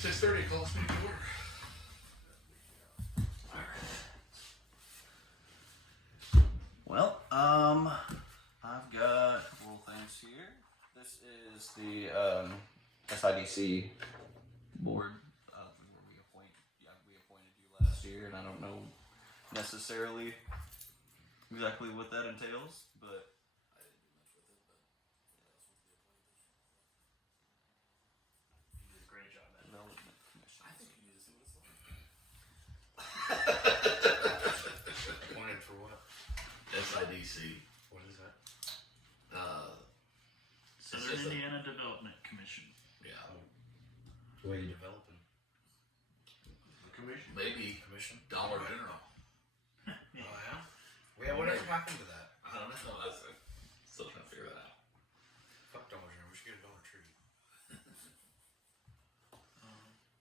6:30 calls me to order. Well, I've got a couple of things here. This is the SIDC board where we appointed you last year, and I don't know necessarily exactly what that entails, but I didn't do much with it, but You did a great job at it. development commission. I think you need to see what it's like. Appointed for what? SIDC. What is that? Southern just Indiana Development Commission. Yeah, The way you developing? the commission. Maybe Commission? Dollar General. Oh, yeah? Yeah, whatever happened to that? I don't know. That's still trying to figure that out. Fuck Dollar General, we should get a Dollar Tree.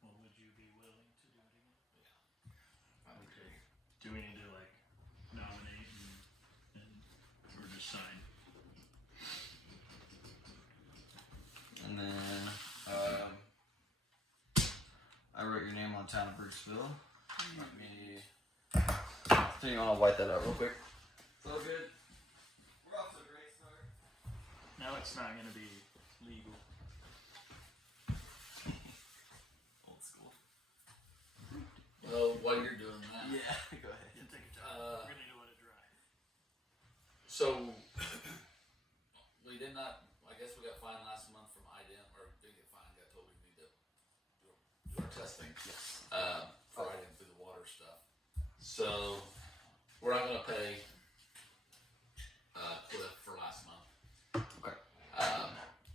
Well, would you be willing to do it again? Okay. Do we need to like nominate and or just sign? And then I wrote your name on Town of Brooksville. Let me. So you want to wipe that out real quick? It's all good. We're off to a great start. Now it's not going to be legal. Old school. Well, while you're doing that, Yeah, go ahead. You take your time. Uh, We're going to do it dry. so we did not. I guess we got fined last month from IDEM, or did get fined. Got told we need to do our testing. Yes. For IDEM through the water stuff. So we're not going to pay Cliff for last month. Okay.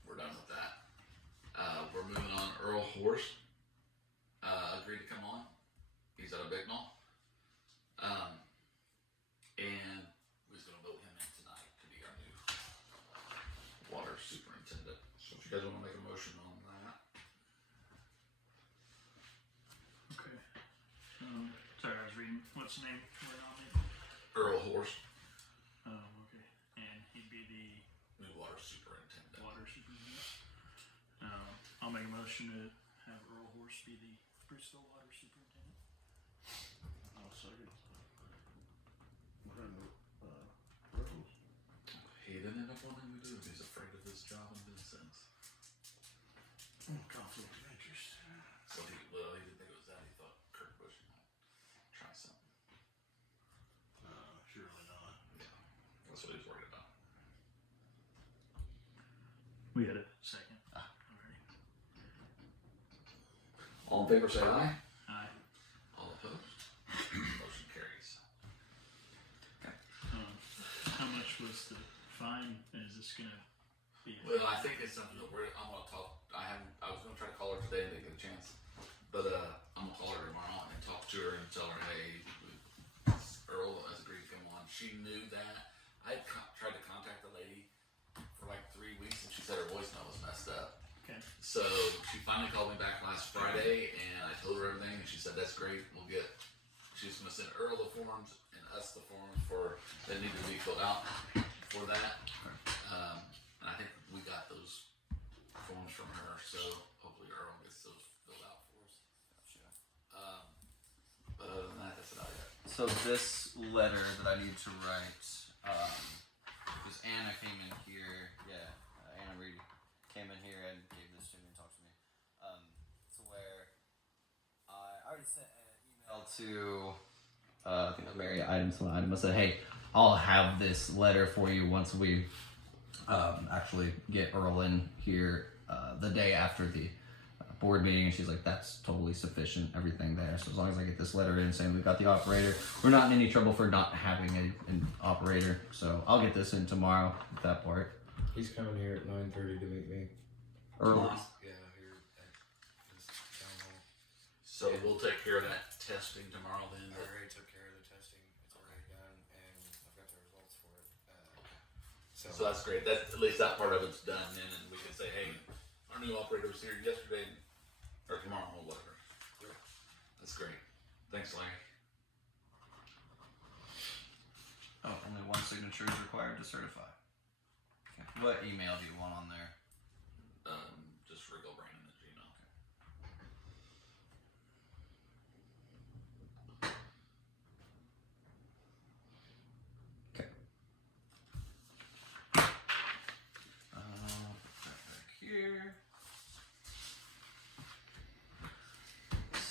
We're done with that. We're moving on. Earl Horse agreed to come on. He's out of Bicknell. And we're just going to vote him in tonight to be our new water superintendent. So if you guys want to make a motion on that. Okay. Sorry, I was reading. What's the name? We're nominating. Earl Horse, Okay. And he'd be the new water superintendent. water superintendent. I'll make a motion to have Earl Horse be the Bristol water superintendent. I'll second. He didn't end up wanting to do it. He's afraid of his job and business. Conflict of interest. So he didn't think it was that. He thought Kurt Busch might try something. Surely not. Yeah, that's what he was worried about. We had a second. Already. All in favor, say aye. Aye. All opposed? Motion carries. How much was the fine? Is this gonna be? Well, I think it's something that I'm gonna talk. I was gonna try to call her today and didn't get a chance, but I'm gonna call her tomorrow and talk to her and tell her, hey, Earl has agreed to come on. She knew that. I tried to contact the lady for like 3 weeks and she said her voicemail was messed up. Okay. So she finally called me back last Friday and I told her everything and she said that's great. She's gonna send Earl the forms and us the forms that need to be filled out for that. And I think we got those forms from her, so hopefully Earl gets those filled out for us. But other than that, that's about it. So this letter that I need to write, because Anna came in here, Anna Reed came in here and gave this to me and talked to me, to where I already sent an email to, I think it was Mary Items. I said, hey, I'll have this letter for you once we actually get Earl in here the day after the board meeting, and she's like, that's totally sufficient, everything there. So as long as I get this letter in saying we've got the operator, we're not in any trouble for not having an operator. So I'll get this in tomorrow with that part. He's coming here at 9:30 to meet me. Earl. Yeah, here at this town hall. So we'll take care of that testing tomorrow then. I already took care of the testing. It's already done, and I've got the results for it. So that's great. At least that part of it's done then, and we can say, hey, our new operator was here yesterday or tomorrow or whatever. That's great. Thanks, Larry. Oh, only one signature is required to certify. Okay. What email do you want on there? Just Rigo Brandon at Gmail.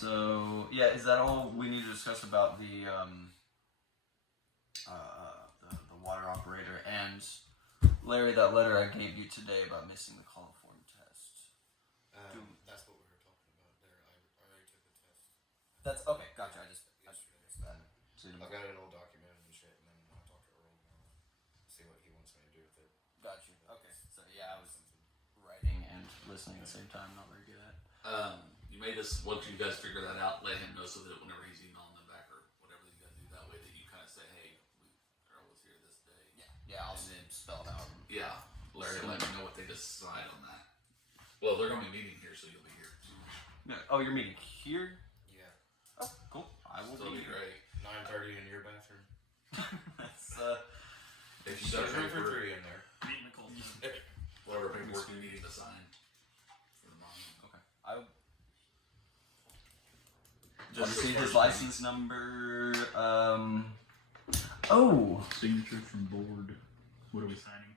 So yeah, is that all we need to discuss about the water operator? And Larry, that letter I gave you today about missing the coliform test. That's what we were talking about there. I already took the test That's okay. Gotcha. I just yesterday. I've I've got it all documented and shit, and then I'll talk to Earl tomorrow. See what he wants me to do with it. got you. Okay. So yeah, I was writing and listening at the same time. Not very good at. You may just, once you guys figure that out, let him know so that whenever he's emailing them back or whatever you gotta do that way, that you kind of say, hey, Earl was here this day. Yeah, I'll spell it out. Yeah, Larry, let me know what they decide on that. Well, they're gonna be meeting here, so you'll be here. No, oh, you're meeting here? Yeah. Oh, cool. I will So it'll be be here. great. 9:30 in your bathroom. That's If you There's got room for paper, 3 in there. Meeting the cold. whatever paperwork you need to sign for the mom. okay. I Just see as his far as- license number. Oh. Signature from board. What are we signing?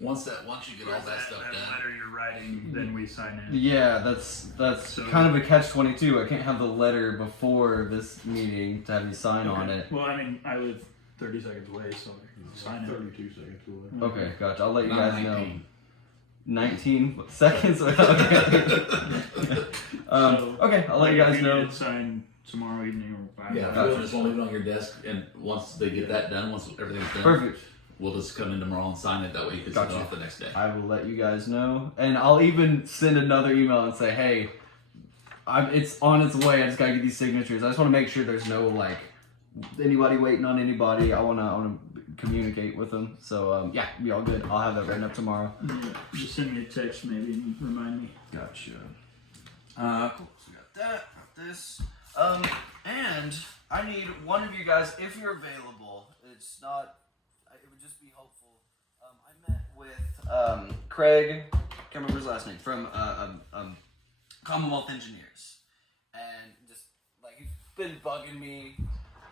Once you get all that stuff that done. letter you're writing, then we sign it. Yeah, that's So- kind of a catch-22. I can't have the letter before this meeting to have you sign on it. Well, I mean, I live 30 seconds away, so I can sign it. 32 seconds away. Okay, gotcha. I'll let you Not guys 19. know. 19 seconds? Okay. Okay, I'll let you guys If know. need it signed tomorrow evening or by Yeah, Gotcha. we'll just leave it on your desk, and once they get that done, once everything's done, Perfect. we'll just come in tomorrow and sign it. That way you can send Gotcha. it off the next day. I will let you guys know. And I'll even send another email and say, hey, it's on its way. I just gotta get these signatures. I just want to make sure there's no, like, anybody waiting on anybody. I want to communicate with them. So, yeah, be all good. I'll have that written up tomorrow. Yeah, just send me a text maybe and remind me. Gotcha. Cool. So we got that, got this. And I need one of you guys, if you're available. It's not. It would just be helpful. I met with Craig. Can't remember his last name from Commonwealth Engineers, and just like he's been bugging me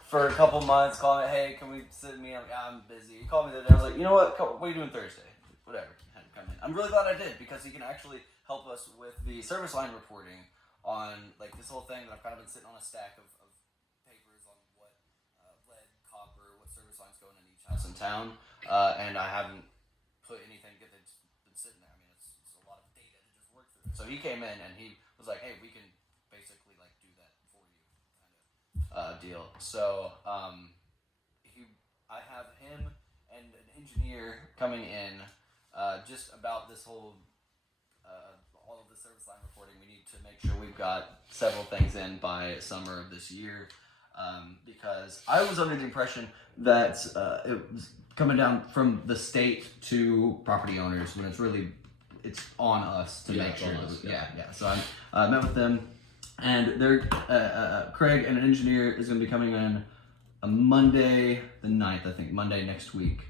for a couple months, calling, hey, can we sit me? I'm like, I'm busy. He called me the other day. I was like, you know what? What are you doing Thursday? Whatever. Had to come in. I'm really glad I did because he can actually help us with the service line reporting on like this whole thing that I've kind of been sitting on a stack of papers on what lead, copper, what service lines going in each house in town, and I haven't put anything good. It's been sitting there. I mean, it's a lot of data to just work through. So he came in and he was like, hey, we can basically like do that for you, kind of deal. So I have him and an engineer coming in just about this whole all of the service line reporting. We need to make sure we've got several things in by summer of this year, because I was under the impression that it was coming down from the state to property owners when it's on us to Yeah, make it's sure. on us, Yeah. So I met with them, and they're Craig and an engineer is going to be coming in on Monday the 9th, I think, Monday next week.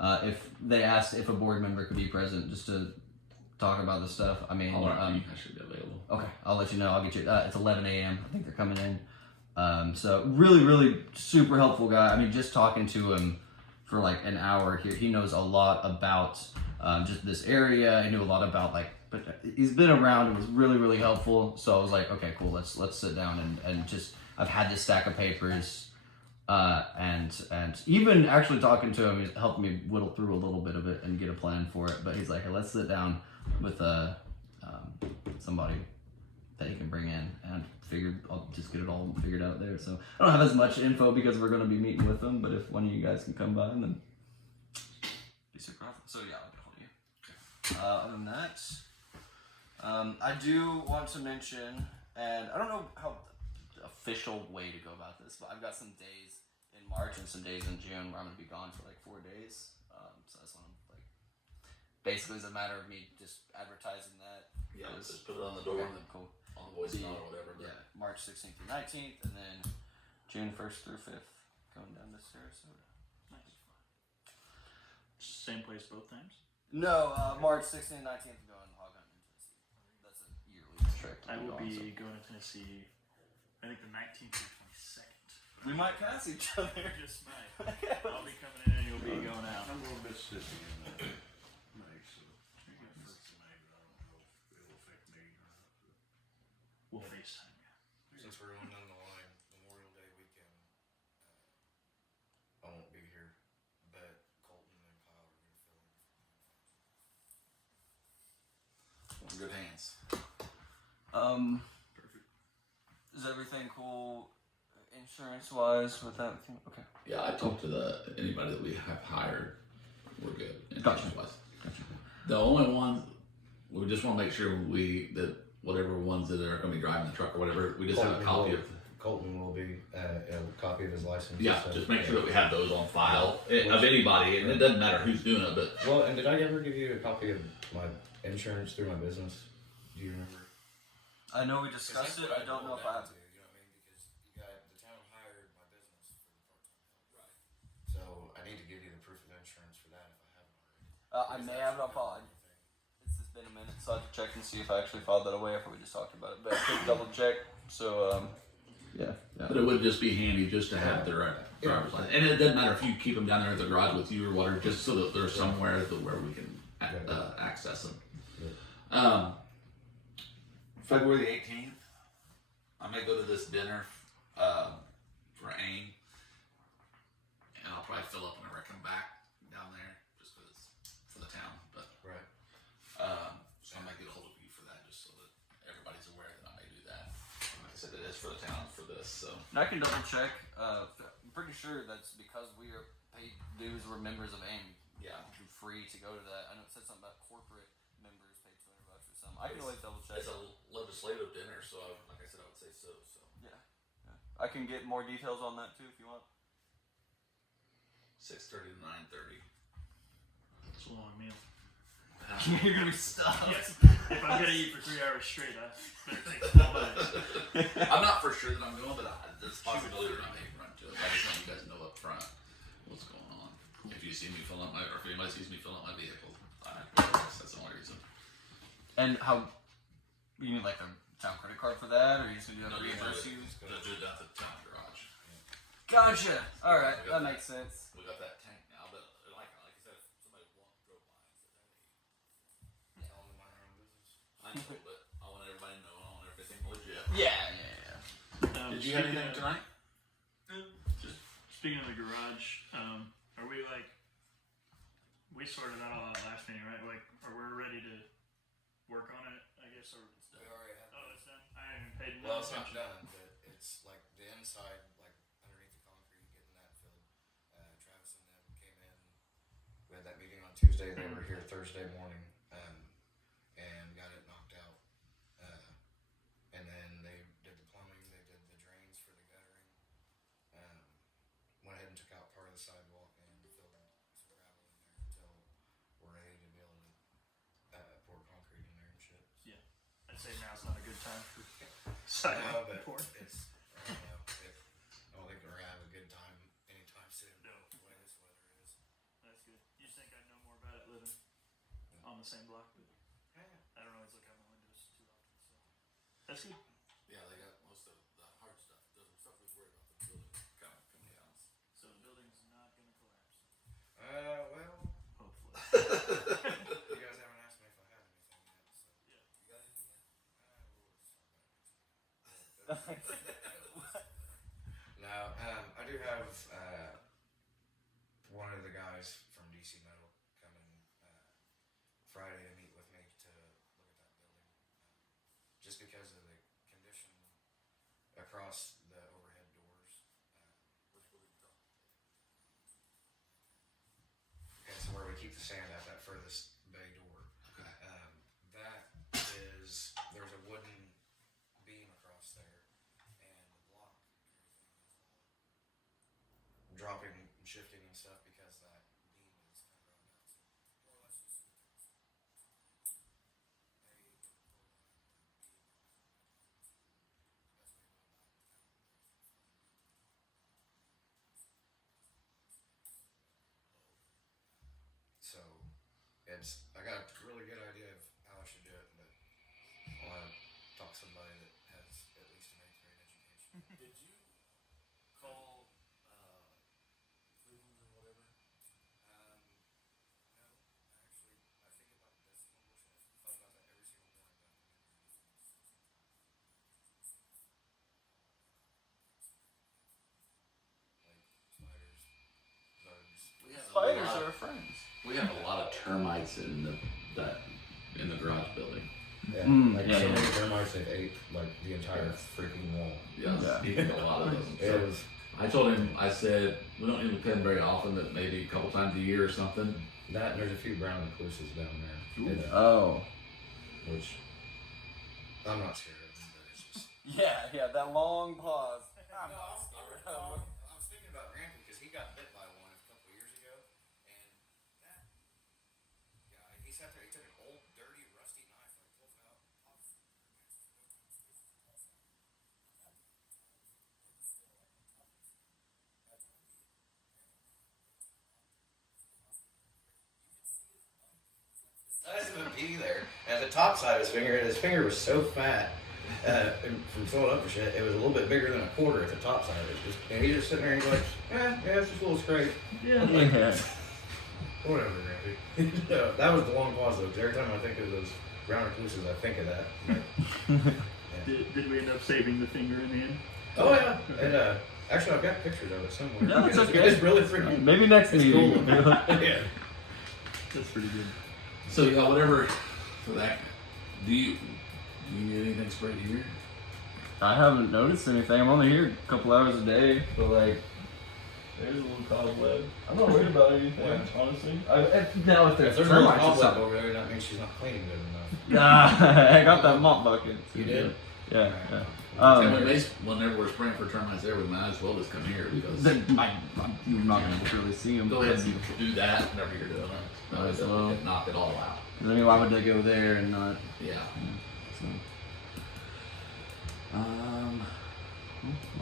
If they asked if a board member could be present just to talk about this stuff. I mean, I should be available. okay, I'll let you know. I'll get you. It's 11 a.m. I think they're coming in. So really, really super helpful guy. I mean, just talking to him for like an hour here, he knows a lot about just this area. He knew a lot about but he's been around and was really, really helpful. So I was like, okay, cool. Let's sit down and just. I've had this stack of papers. And even actually talking to him, he's helped me whittle through a little bit of it and get a plan for it. But he's like, hey, let's sit down with somebody that he can bring in and I'll just get it all figured out there. So I don't have as much info because we're going to be meeting with them. But if one of you guys can come by, then be super helpful. So yeah, I'll get a hold of you. Other than that, I do want to mention, and I don't know how official way to go about this, but I've got some days in March and some days in June where I'm going to be gone for like 4 days. So that's when I'm like, basically it's a matter of me just advertising that. Yeah, just put it on the door and then Cool. on the voicemail or whatever. Yeah, March 16th through 19th, and then June 1st through 5th, going down to Sarasota. Nice. Same place both times? No, March 16th and 19th, I'm going hog hunting in Tennessee. That's a yearly trip. I will I'm be going, going to Tennessee, I think the 19th through 22nd. so. We might pass each other. Just might. I'll be coming in and you'll be going out. I'm a little bit sick in May, so first of May, but I don't know if it'll affect me We'll FaceTime you. Since we're going down the line, Memorial Day weekend, I won't be here, but Colton and Kyle are going to fill in. In good hands. Perfect. Is everything cool insurance wise with that? Okay. Yeah, I talked to anybody that we have hired. We're good. Gotcha. Insurance-wise. The only ones we just want to make sure that whatever ones that are going to be driving the truck or whatever, we just have a copy of. Colton will be a copy of his license. Yeah, so, just make sure that we have those on file of anybody, and it doesn't matter who's doing it. But Well, and did I ever give you a copy of my insurance through my business? Do you remember? I know we discussed it. I don't know if I have to. You know what I mean? Because the town hired my business for the part-time help. Right. So I need to give you the proof of insurance for that if I haven't already. I may have it on file. It's just been a minute, so I have to check and see if I actually filed that away after we just talked about it. But I could double check. So, yeah. But it would just be handy just to have their driver's license, and it doesn't matter if you keep them down there at the garage with you or whatever, just so that there's somewhere where we can access them. February the 18th, I may go to this dinner for AIM, and I'll probably fill up whenever I come back down there, just because it's for the town. But Right. so I might get a hold of you for that, just so that everybody's aware that I may do that. Like I said, it is for the town for this, so. And I can double check. I'm pretty sure that's because we are paid dues. We're members of AIM. Yeah. We're free to go to that. I know it said something about corporate members paid $200 or something. I can always double check. It's a legislative dinner, so like I said, I would say so. Yeah. I can get more details on that too if you want. 6:30 to 9:30. It's a long meal. You're gonna be stuffed. Yes. If I'm gonna eat for 3 hours straight, I better take small bites. I'm not for sure that I'm going, but there's a possibility that I may run to it. I just want you guys to know up front what's going on. If you see me fill up or if anybody sees me fill up my vehicle, that's the only reason. And how? You need like a town credit card for that, or you just gonna do that No, reimburse you? Gonna do it down to the town garage. Gotcha. All right, that makes sense. We got that tank now, but like I said, if somebody drove by and said, "Hey," Tell them to mind their own business. I know, but I want everybody to know. I want everything legit. Yeah. Did you have anything tonight? Just speaking of the garage, are we we sorted that all out last meeting, right? Like, are we ready to work on it? I guess, or it's We done. already have. Oh, it's done. I haven't paid no Well, it's not attention. done, but it's like the inside, like underneath the concrete, getting that filled. Travis and them came in. We had that meeting on Tuesday. They were here Thursday morning, and got it knocked out. And then they did the plumbing. They did the drains for the guttering. Went ahead and took out part of the sidewalk and filled some gravel in there until we're ready to be able to pour concrete in there and shit. Yeah, I'd say now's not a good time for No, sidewalk but pour. it's, I don't know, I don't think we're gonna have a good time anytime soon. No. The way this weather is. That's good. You think I'd know more about it living on the same block, but I don't always look out my windows too often. So that's good. Yeah, they got most of the hard stuff. The stuff we worry about the building coming down. So the building's not gonna collapse. Well, Hopefully. you guys haven't asked me if I have anything yet, so. Yeah. You got anything yet? We'll talk about it next week. No, I do have, one of the guys from DC Metal coming, Friday to meet with me to look at that building. Just because of the condition across the overhead doors. Okay, so where we keep the sand at that furthest bay door. Okay. That is, there's a wooden beam across there, and the block and everything is all dropping and shifting and stuff because that beam is kind of ground out. So more or less just they put a line on the beam. Best way to go about it is so it's, I got a really good idea of how I should do it, but I want to talk to somebody that has at least an 8th grade education. Did you call Cleveland or whatever? No, actually, I think about decimal bullshit. I thought about that every single morning. About the friends. We have a lot of termites in the garage building. Yeah, Yeah, so yeah. many termites they ate like the entire freaking wall. Yes, Yeah. he ate a lot of them. It So was I told him, I said, we don't need to pet him very often, but maybe a couple times a year or something. that, and there's a few brown recluses down there. Ooh. Oh. Which I'm not scared of them, but it's just. Yeah, that long pause. I was thinking about Rampy because he got bit by one a couple years ago, and that guy, he sat there, he took an old, dirty, rusty knife, like pulls it out, pops it, size of a pea there. And at the top side of his finger was so fat from throwing up for shit, it was a little bit bigger than a quarter at the top side of it. And he's just sitting there and he's like, yeah, it's just a little scrape. Yeah. Whatever, Randy. That was the long pause though, because every time I think of those brown recluses, I think of that. Did we end up saving the finger in the end? Oh yeah, and actually I've got pictures of it somewhere. No, that's It's- okay. It's really freaking. Maybe next It's meeting. cool. Yeah. That's pretty good. So yeah, whatever for that. Do you need anything sprayed here? I haven't noticed anything. I'm only here a couple hours a day, but like, there's a little cobweb. I'm not worried about anything, honestly. Now if If there's no termites or cobweb something. over there, that means she's not cleaning good enough. Nah, I got that mop bucket. You did? Yeah. And we may, whenever we're spraying for termites there, we might as well just come here because Then you're not gonna really see them. go ahead and do that whenever you're doing it. Might as That well. we can knock it all out. I mean, why would they go there and not? Yeah. So. Well,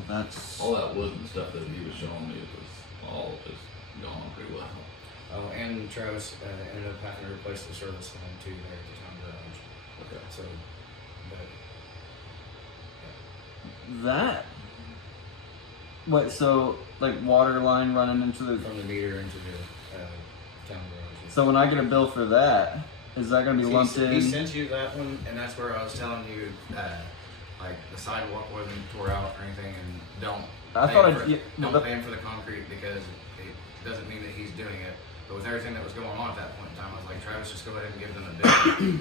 that's. All that wood and stuff that he was showing me was all just gone pretty well. Oh, and Travis ended up having to replace the service line too there at the town garage. Okay. So, but That. What? So like water line running into the. from the meter into the town garage. So when I get a bill for that, is that gonna be lumped in? He sent you that one, and that's where I was telling you, like the sidewalk wasn't tore out or anything, and don't. I pay thought for, don't pay him for the concrete because it doesn't mean that he's doing it. But with everything that was going on at that point in time, I was like, Travis, just go ahead and give them a bill.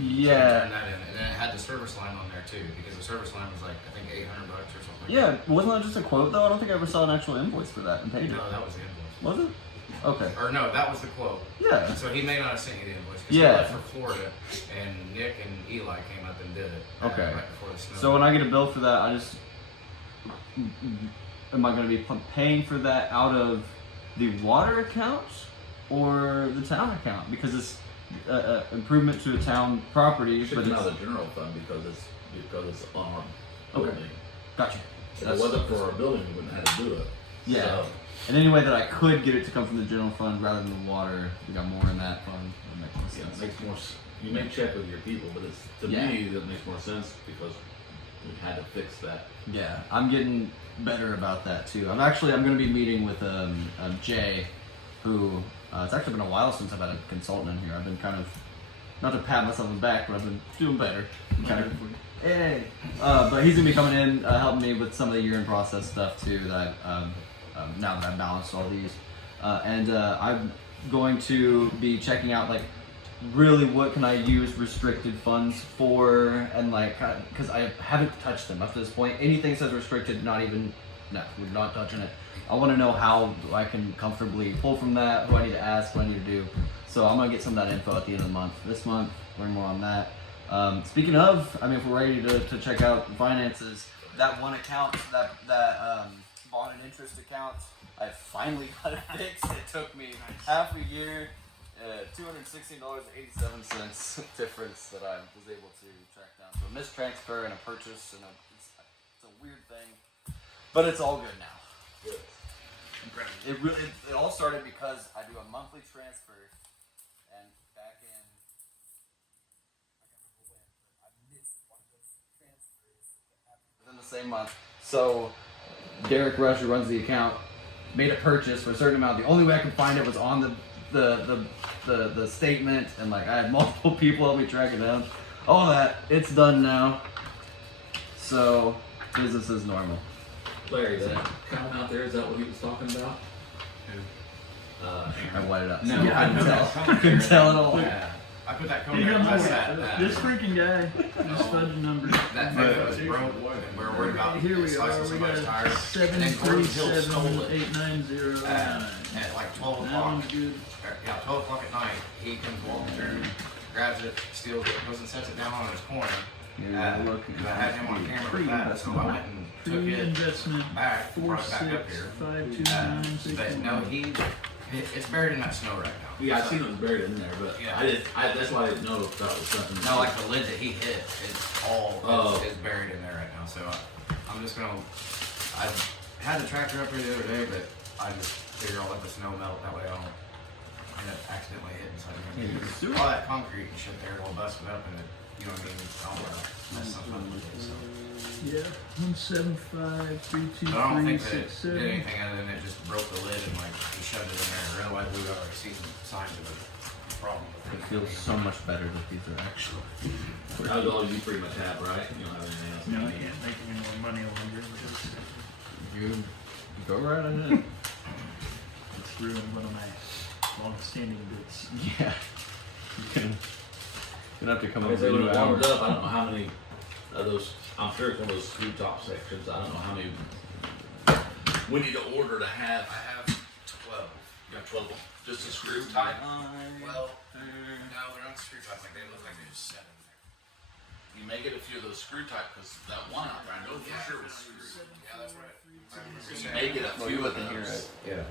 Yeah. Turn that in, and then it had the service line on there too, because the service line was like I think $800 or something. Yeah, wasn't that just a quote though? I don't think I ever saw an actual invoice for that and paid it. No, that was the invoice. Was it? Okay. Or no, that was the quote. Yeah. So he may not have sent you the invoice. 'Cause Yeah. He left for Florida, and Nick and Eli came up and did it. Okay. Right before the snow. So when I get a bill for that, I just am I going to be paying for that out of the water account or the town account? Because it's improvement to a town property, It should but come it's out of the general fund because it's on our Okay. building. gotcha. If it wasn't for our building, we wouldn't have to do it. Yeah. So, And any way that I could get it to come from the general fund rather than the water, we got more in that fund. That makes more yeah, sense. it makes more. You may check with your people, but it's to Yeah. me that makes more sense because we had to fix that. Yeah, I'm getting better about that too. I'm going to be meeting with Jay, who it's actually been a while since I've had a consultant in here. I've been kind of, not to pat myself on the back, but I've been doing better. Kind of, hey. But he's gonna be coming in, helping me with some of the year-end process stuff too. That now that I've balanced all these, and I'm going to be checking out like really what can I use restricted funds for, and like because I haven't touched them up to this point. Anything says restricted, not even, no, we're not touching it. I want to know how I can comfortably pull from that, who I need to ask, what I need to do. So I'm gonna get some of that info at the end of the month. This month, learn more on that. Speaking of, I mean, if we're ready to check out finances, that one account, that bond and interest account, I finally got it fixed. It took me half a year. $216.87 difference that I was able to track down. So a mistransfer and a purchase, and it's a weird thing, but it's all good now. Good. Incredible. It all started because I do a monthly transfer, and back in I missed one of those transfers that happened within the same month. So Derek Rush, who runs the account, made a purchase for a certain amount. The only way I could find it was on the statement, and like I had multiple people help me track it down. All that, it's done now. So business is normal. Larry, that count out there, is that what he was talking about? I whited out. No, Yeah, I I know couldn't that tell. cone I couldn't there. tell at all. Yeah. I put that cone You there. got That's more. that. This freaking guy is fudging numbers. That thing that was broke, and we were worried about Here we slicing are. We somebody's got tire. And then Gordon Hill stole it 737-890. at like 12 That o'clock. one's good. Yeah, 12 o'clock at night. He comes walking through, grabs it, steals it, goes and sets it down on his corner. Yeah, look. And I had him on camera with that, so I went and took it Pre-investment back, brought it back up here. 4652961. But no, it's buried in that snow right now. Yeah, I seen it was buried in there, but Yeah. that's why I didn't know if that was something. No, like the lid that he hit is all Oh. is buried in there right now. So I'm just gonna. I had the tractor up here the other day, but I just figure I'll let the snow melt. That way I don't end up accidentally hitting something. All that concrete and shit there will bust it up, and it, you know what I mean. I don't want to mess something up with it. So. Yeah, 175-32367. But I don't think that it did anything other than it just broke the lid and like he shoved it in there. Otherwise, we've already seen signs of a problem. It feels so much better that these are actually. That was all you pretty much have, right? You don't have anything else. No, I can't make any more money longer because You go right ahead. it's ruined one of my long-standing bits. Yeah. You're gonna have to come up Like I with a said, when new it hour. warmed up, I don't know how many of those. I'm sure it's one of those screw top sections. I don't know how many we need to order to have. I have 12. You got 12 of them. Just a screw type. Well, no, they're not screw type. Like they look like there's 7 there. You may get a few of those screw type because that one out there I know for sure was screwed. Yeah, that's right. You may get a Well, few you of wouldn't hear those. it. Yeah.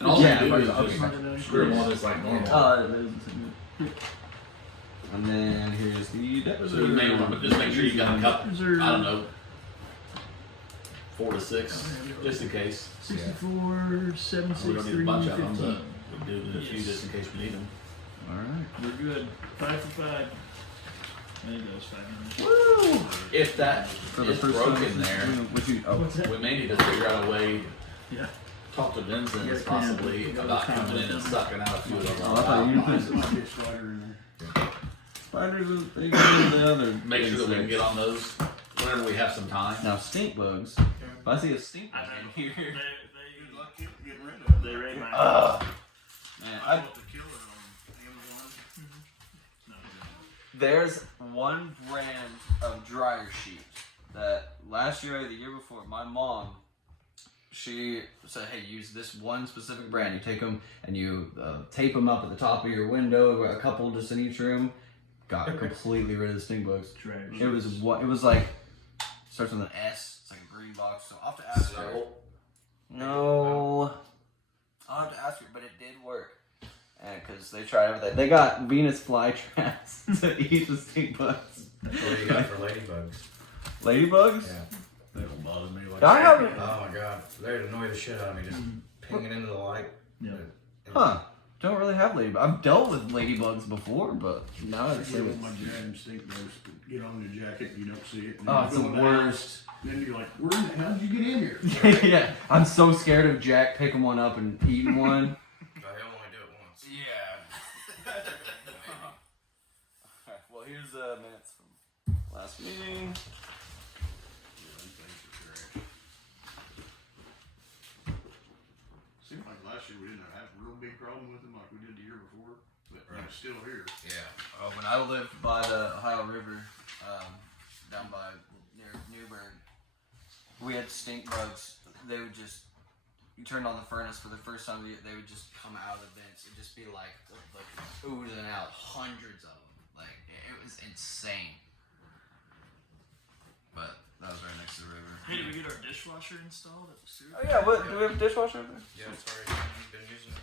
And all Yeah, they do but is okay. just screw them on just like normal. And then here's the depth. So you may want to just make sure you got a couple. Reserve. I don't know, 4 to 6, just in case. 64, We don't need a bunch of them, 763, but we'll do a few just in case we need them. Alright. We're good. 5 for 5. I think that was 500. Woo! If that For the is first broken time, there, would you? Oh, What's that? we may need to figure out a way. Yeah. Talk to Vincent Yeah, possibly can. about coming in and sucking out a few of those. Oh, I thought you Might be a slider in there. spiders are they go to the other. Make sure that we can insects. get on those whenever we have some time. Now stink bugs. If I see a stink I bug know. in here, Good luck getting rid of it. They rate my. man, I bought the killer on Amazon. No, there's one brand of dryer sheet that last year or the year before, my mom, she said, hey, use this one specific brand. You take them and you tape them up at the top of your window, a couple just in each room. Got completely rid of the stink bugs. trash. It was what it was like. Starts with an S. It's like a green box. So I'll have to ask her. No, I'll have to ask her, but it did work. And because they tried everything, they got Venus flytraps to eat the stink bugs. That's what you got for ladybugs. Ladybugs? Yeah. They don't bother me like I haven't. Oh my god. They'd annoy the shit out of me just pinging into the light. Yeah. Huh? Don't really have ladybugs. I've dealt with ladybugs before, but now it's I with my jacket stink bugs. Get on your jacket, you don't see it. And oh, then it's you the go in house, worst. Then you're like, where? How did you get in here? Yeah, I'm so scared of Jack picking one up and eating one. But I only do it once. Yeah. Alright, well, here's minutes from last meeting. Seemed like last year we didn't have a real big problem with them like we did the year before, but Right. it's still here. Yeah. When I lived by the Ohio River, down by near Newburgh, we had stink bugs. They would just, you turned on the furnace for the first time, they would just come out of the vents. It'd just be like oozing out, hundreds of them. Like, it was insane. But that was right next to the river. Hey, did we get our dishwasher installed at the sewer? Oh yeah, what, do we have a dishwasher over there? Yeah, it's already been using it.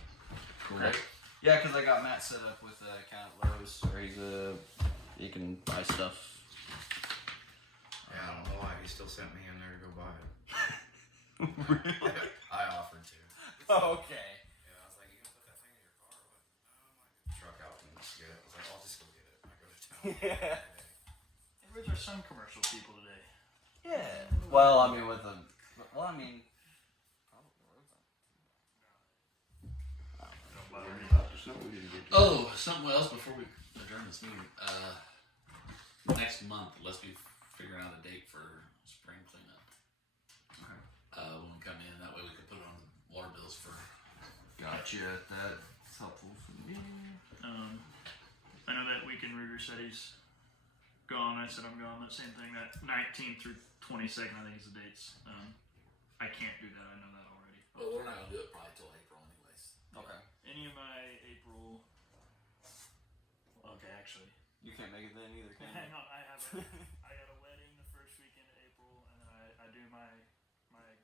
Great. Yeah, because I got Matt set up with an account at Lowe's where he can buy stuff. Yeah, I don't know why he still sent me in there to go buy it. I offered to. Oh, okay. Yeah, I was like, you gonna put that thing in your car or what? No, I'm like, truck out and get it. I was like, I'll just go get it. I go to town. Yeah. Hey, where's our some commercial people today? Yeah. Well, I mean, with them. Well, I mean. Don't bother me about the snow we didn't get to. Oh, something else before we adjourn this meeting. Next month, let's be figuring out a date for spring cleanup. Okay. When we come in, that way we can put it on the water bills for Gotcha. That's helpful for me. I know that weekend Ruger said he's gone. I said I'm gone. That same thing. That 19th through 22nd, I think is the dates. I can't do that. I know that already. Well, we're not gonna do it probably till April, anyways. Okay. Any of my April. Okay, actually. You can't make it then either, can Hang you? on. I got a wedding the first weekend of April, and then I do my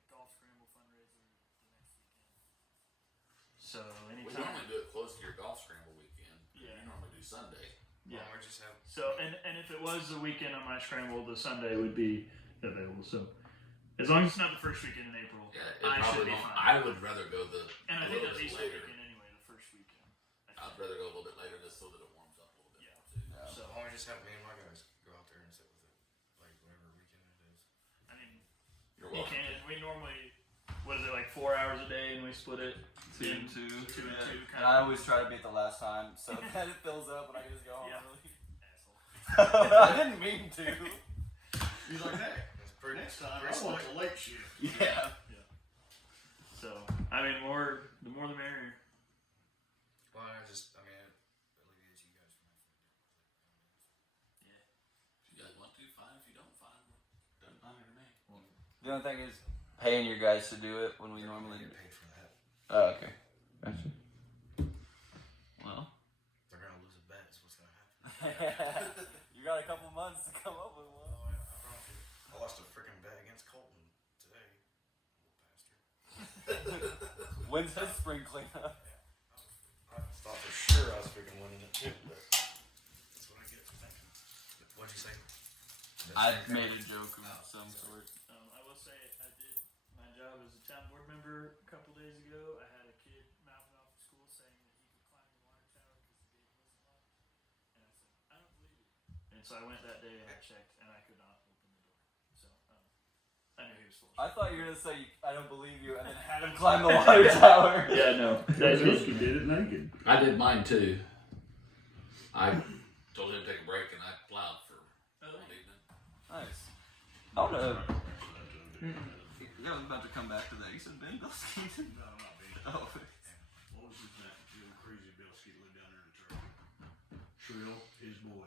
golf scramble fundraiser the next weekend. So We anytime. normally do it close to your golf scramble weekend. Yeah. You normally do Sunday. Yeah. Well, we just have. So and if it was the weekend on my scramble, the Sunday would be available. So as long as it's not the first weekend in April, Yeah, it I should probably be won't. fine. I would rather go And I a think little that's bit Easter later. weekend anyway, the first weekend. I'd rather go a little bit later just so that it warms up a little bit Yeah. more too. Yeah. So Why don't we just have me and my guys go out there and sit with it, like whatever weekend it is. I mean, You're you welcome. can. We normally, what is it, like 4 hours a day, and we split it Two in and two. two and two. And I always try to be at the last time so that it fills up and I can just go home Yeah. early. Asshole. I didn't mean to. He's like, hey, It's pretty. next time I pretty want slick. the late shift. Yeah. So I mean, the more the merrier. Well, I mean, it alleviates you guys from having to deal with it. Yeah. If you guys want to, fine. If you don't, fine. Doesn't matter to me. The only thing is paying your guys to do it when we They're normally gonna do get paid for that. Oh, okay. Gotcha. Well. They're gonna lose a bet. Is what's gonna happen. You got a couple months to come up with one. Oh, yeah, I promise you. I lost a freaking bet against Colton today. Little bastard. When's his spring cleanup? I thought for sure I was freaking winning it too, but that's what I get for thinking. What'd you say? I made a joke of some sort. I will say I did my job as a town board member a couple days ago. I had a kid mouthing off the school saying that he could climb the water tower because the gate wasn't locked, and I said I don't believe you. And so I went that day and I checked, and I could not open the door. So I knew he was full. I thought you were gonna say I don't believe you, and then had him climb the water tower. Yeah, no. That he did it naked. I did mine too. I told him to take a break and I plowed for one evening. Nice. I don't know. I was about to come back to that. You said Ben Bilski. No, not me. Oh. What was his name? Little crazy Bilski lived down there in the truck. Shrill, his boy.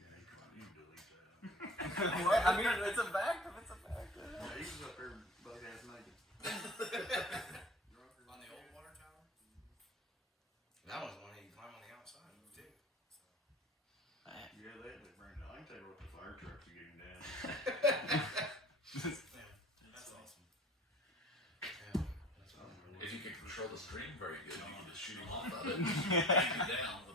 Yeah, he couldn't even delete that. What? I mean, it's a fact. It's a fact. Yeah, he was up there butt ass naked. On the old water tower? That was the one you climb on the outside of too. Yeah, they had to bring it down. I can tell you what the fire trucks to get him down. That's awesome. Yeah, that's awesome. If you can control the stream very good, you can just shoot him off of it, hang him down.